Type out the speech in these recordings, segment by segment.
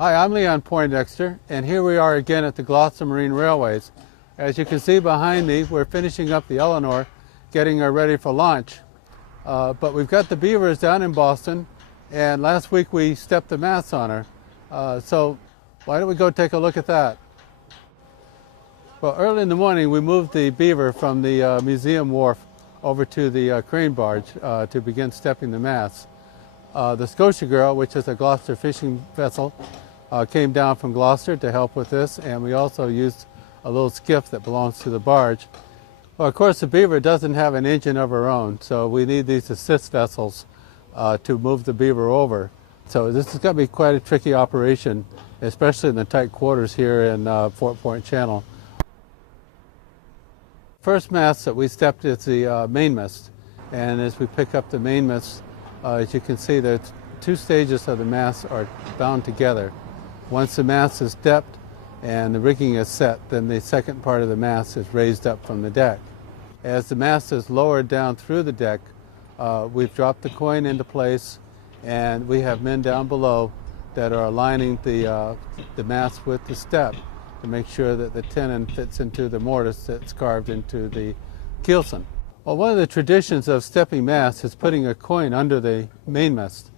Hi, I'm Leon Poindexter, and here we are again at the Gloucester Marine Railways. As you can see behind me, we're finishing up the Eleanor, getting her ready for launch. But we've got the Beavers down in Boston, and last week we stepped the masts on her. So why don't we go take a look at that? Well, early in the morning we moved the Beaver from the museum wharf over to the crane barge to begin stepping the masts. The Scotia Girl, which is a Gloucester fishing vessel, came down from Gloucester to help with this, and we also used a little skiff that belongs to the barge. Well, of course, the Beaver doesn't have an engine of her own, so we need these assist vessels to move the Beaver over. So this is going to be quite a tricky operation, especially in the tight quarters here in Fort Point Channel. First mast that we stepped is the mainmast, and as we pick up the mainmast, as you can see, the two stages of the mast are bound together. Once the mast is stepped and the rigging is set, then the second part of the mast is raised up from the deck. As the mast is lowered down through the deck, we've dropped the quoin into place, and we have men down below that are aligning the mast with the step to make sure that the tenon fits into the mortise that's carved into the keelson. Well, one of the traditions of stepping masts is putting a coin under the mainmast.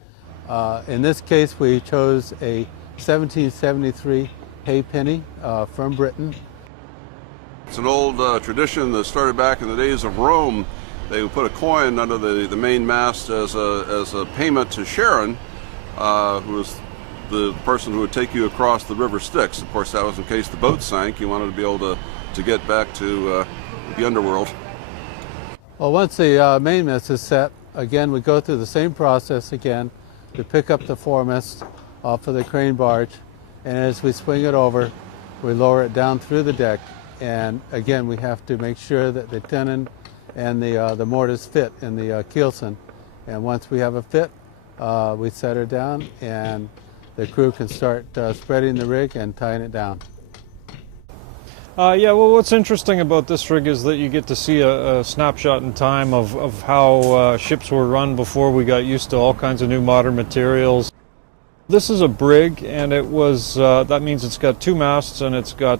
In this case, we chose a 1773 halfpenny from Britain. It's an old tradition that started back in the days of Rome. They would put a coin under the main mast as a payment to Sharon, who was the person who would take you across the river Styx. Of course, that was in case the boat sank. You wanted to be able to get back to the underworld. Well, once the mainmast is set, again, we go through the same process again to pick up the foremast off of the crane barge, and as we swing it over, we lower it down through the deck, and again we have to make sure that the tenon and the mortise fit in the keelson. And once we have a fit, we set her down, and the crew can start spreading the rig and tying it down. Yeah, well, what's interesting about this rig is that you get to see a snapshot in time of how ships were run before we got used to all kinds of new modern materials. This is a brig, and it was that means it's got two masts and it's got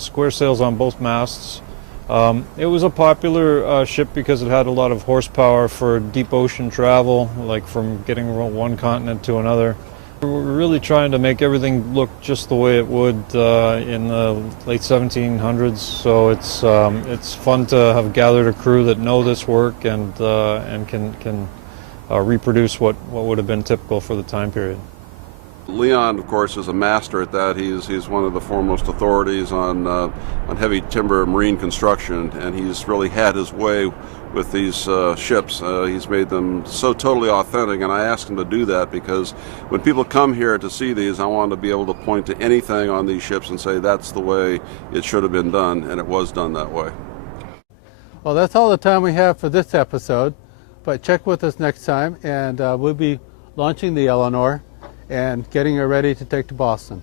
square sails on both masts. It was a popular ship because it had a lot of horsepower for deep ocean travel, like from getting from one continent to another. We're really trying to make everything look just the way it would in the late 1700s. So it's fun to have gathered a crew that know this work and can reproduce what would have been typical for the time period. Leon, of course, is a master at that. He's one of the foremost authorities on heavy timber marine construction, and he's really had his way with these ships. He's made them so totally authentic, and I asked him to do that because when people come here to see these, I want to be able to point to anything on these ships and say that's the way it should have been done, and it was done that way. Well, that's all the time we have for this episode, but check with us next time, and we'll be launching the Eleanor and getting her ready to take to Boston.